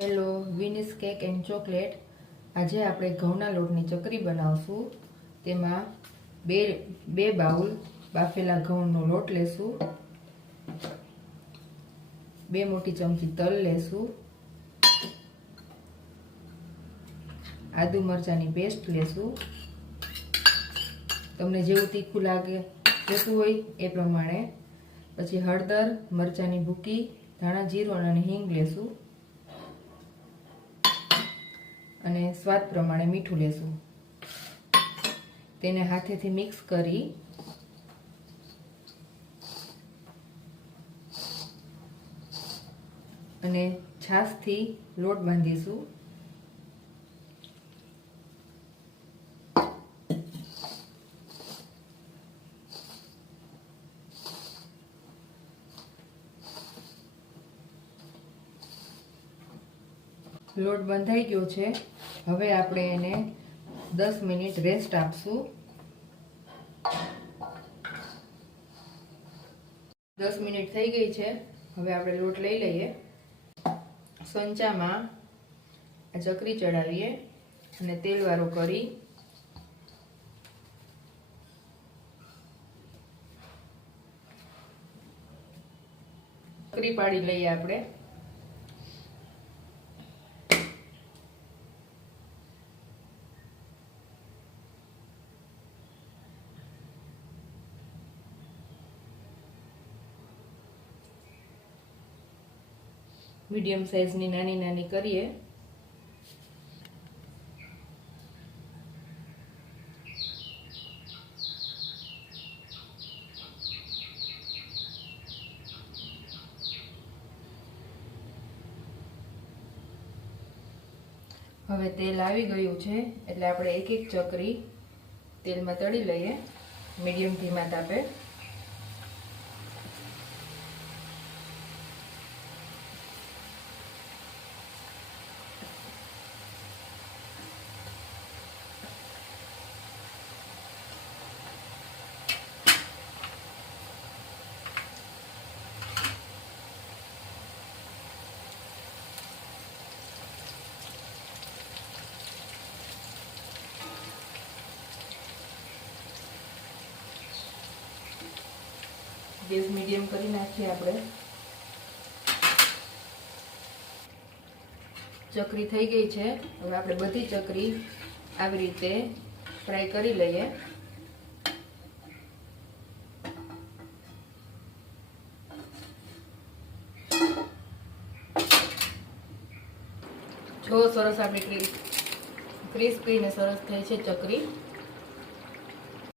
Hello, Vini's cake and chocolate. આજે આપણે ઘઉંના લોટની ચકરી બનાવશું. તેમાં બે બાઉલ બાફેલા ઘઉંનો લોટ લેશું, 2 મોટી ચમચી તલ લેશું, આદુ મરચાંની પેસ્ટ લેશું. તમને જેવું તીખું લાગે જોતું હોય એ પ્રમાણે. પછી હળદર, મરચાંની ભૂકી, ધાણા જીરું અને હિંગ લેશું અને સ્વાદ પ્રમાણે મીઠું લેશું. તેને હાથેથી મિક્સ કરી અને છાશથી લોટ બાંધીશું. લોટ બંધાઈ ગયો છે. હવે આપણે એને 10 મિનિટ રેસ્ટ આપશું. 10 મિનિટ થઈ ગઈ છે. હવે આપણે લોટ લઈ લઈએ. સંચામાં આ ચકરી ચડાવીએ અને તેલવાળો કરી ચકરી પાડી લઈએ આપણે. મીડિયમ સાઈઝની નાની નાની કરીએ. હવે તેલ આવી ગયું છે એટલે આપણે એક એક ચકરી તેલમાં તળી લઈએ મીડિયમ ધીમા તાપે. ગેસ મીડિયમ કરી નાખીએ આપણે. ચકરી થઈ ગઈ છે. હવે આપણે બધી ચકરી આવી રીતે ફ્રાય કરી લઈએ. જો સરસ આપણી ક્રિસ્પી ને સરસ થઈ છે ચકરી.